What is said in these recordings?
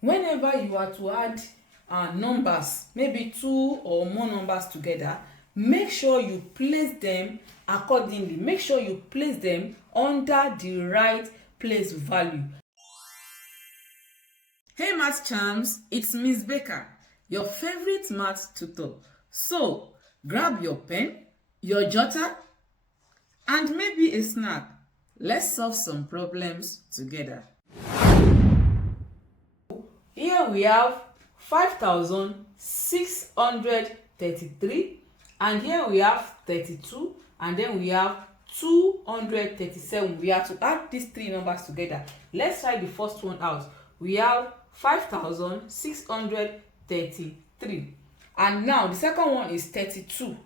Whenever you are to add numbers, maybe two or more numbers together, make sure you place them accordingly. Make sure you place them under the right place value. Hey math champs, it's Miss Becca, your favorite math tutor. So grab your pen, your jotter, and maybe a snack. Let's solve some problems together. Here we have 5,633, and here we have 32, and then we have 237. We have to add these three numbers together. Let's try the first one out. We have 5,633, and now the second one is 32.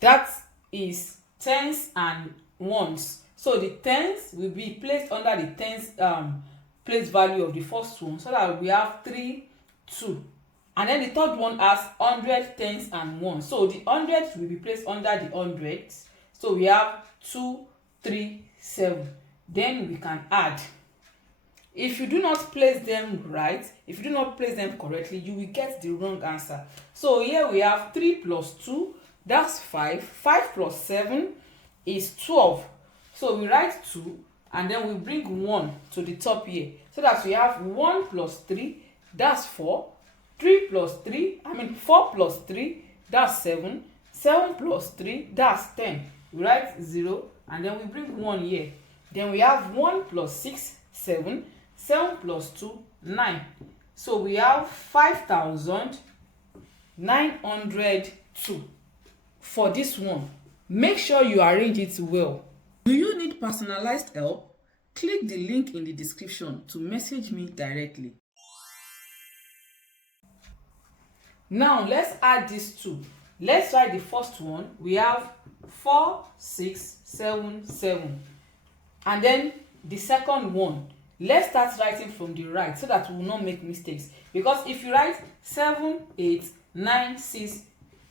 That is tens and ones. So the tens will be placed under the tens place value of the first one, so that we have 3, 2. And then the third one has 100, tens and ones. So the hundreds will be placed under the hundreds. So we have 2, 3, 7. Then we can add. If you do not place them right, if you do not place them correctly, you will get the wrong answer. So here we have 3 plus 2, that's 5. 5 plus 7 is 12. So we write 2, and then we bring 1 to the top here, so that we have 1 plus 3, that's 4. 4 plus 3, that's 7. 7 plus 3, that's 10. We write 0, and then we bring 1 here. Then we have 1 plus 6, 7. 7 plus 2, 9. So we have 5,902 for this one. Make sure you arrange it well. Do you need personalized help? Click the link in the description to message me directly. Now let's add these two. Let's try the first one. We have 4, 6, 7, 7. And then the second one, let's start writing from the right so that we will not make mistakes. Because if you write 7, 8, 9, 6,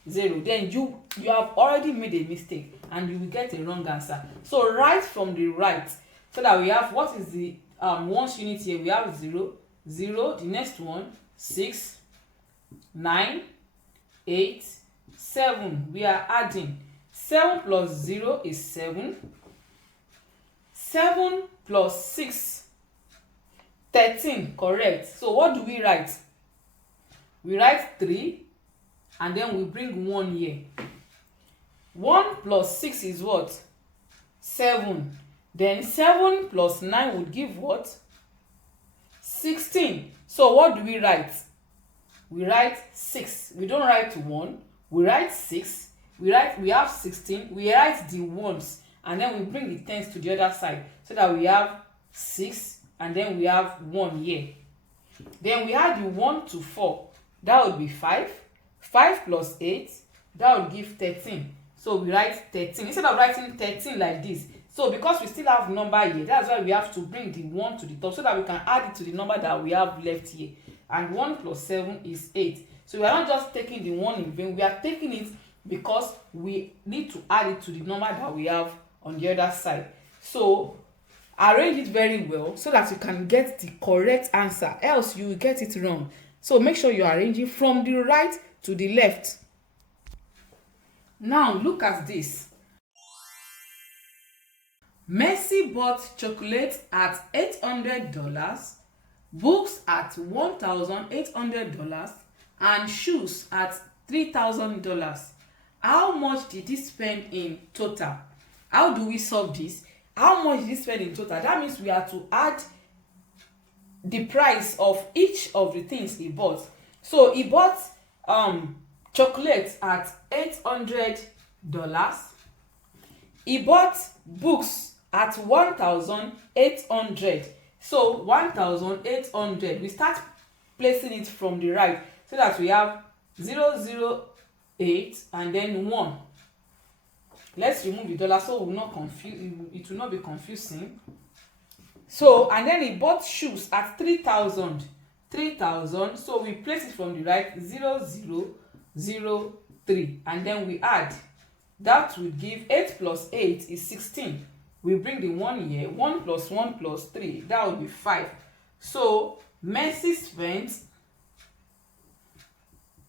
0, then you have already made a mistake and you will get a wrong answer. So write from the right, so that we have, what is the ones unit here? We have 0, 0. The next one, 6, 9, 8, 7. We are adding. 7 plus 0 is 7. 7 plus 6, 13. Correct. So what do we write? We write 3, and then we bring 1 here. 1 plus 6 is what? 7. Then 7 plus 9 would give what? 16. So what do we write? We write 6. We don't write 1. We write 6. We have 16. We write the ones, and then we bring the tens to the other side, so that we have 6, and then we have 1 here. Then we add the 1 to 4. That would be 5. 5 plus 8, that would give 13. So we write 13. Instead of writing 13 like this, so because we still have number here, that's why we have to bring the 1 to the top, so that we can add it to the number that we have left here. And 1 plus 7 is 8. So we are not just taking the 1 in vain, we are taking it because we need to add it to the number that we have on the other side. So arrange it very well so that you can get the correct answer, else you will get it wrong. So make sure you arrange it from the right to the left. Now look at this. Mercy bought chocolate at $800, books at $1,800, and shoes at $3,000. How much did he spend in total? How do we solve this? How much did he spend in total? That means we have to add the price of each of the things he bought. So he bought chocolate at $800. He bought books at 1,800. So 1,800, we start placing it from the right, so that we have 008 and then 1. Let's remove the dollar so it will not be confusing. So, and then he bought shoes at 3,000. So we place it from the right, 0003, and then we add. That will give 8 plus 8 is 16. We bring the 1 here. 1 plus 1 plus 3, that will be 5. So Mercy spent.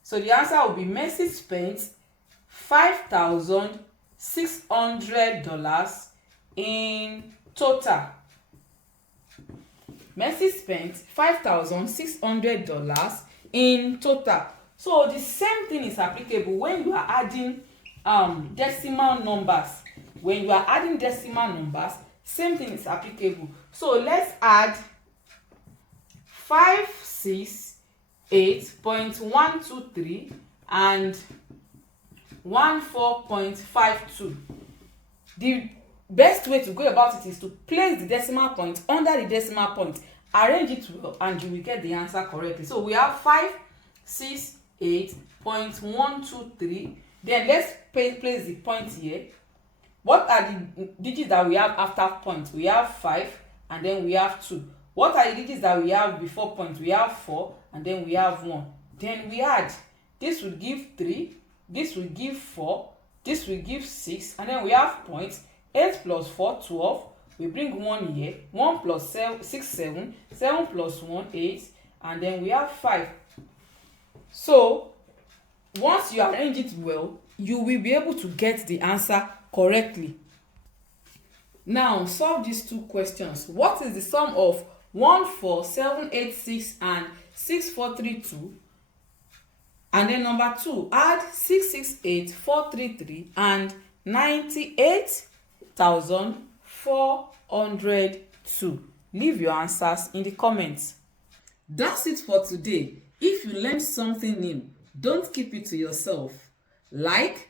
So the answer will be Mercy spent $5,600 in total. Mercy spent $5,600 in total. So the same thing is applicable when you are adding decimal numbers. When you are adding decimal numbers, same thing is applicable. So let's add 568.123 and 14.52. The best way to go about it is to place the decimal point under the decimal point, arrange it well, and you will get the answer correctly. So we have 568.123. Then let's place the point here. What are the digits that we have after point? We have 5 and then we have 2. What are the digits that we have before point? We have 4 and then we have 1. Then we add. This will give 3, this will give 4, this will give 6, and then we have points. 8 plus 4, 12. We bring 1 here. 1 plus 6, 7. 7 plus 1, 8. And then we have 5. So, once you arrange it well, you will be able to get the answer correctly. Now, solve these two questions. What is the sum of 14786 and 6432? And then number 2, add 668433 and 98,402. Leave your answers in the comments. That's it for today. If you learned something new, don't keep it to yourself. Like,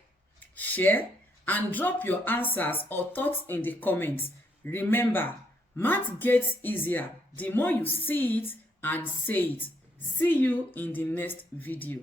share, and drop your answers or thoughts in the comments. Remember, math gets easier the more you see it and say it. See you in the next video.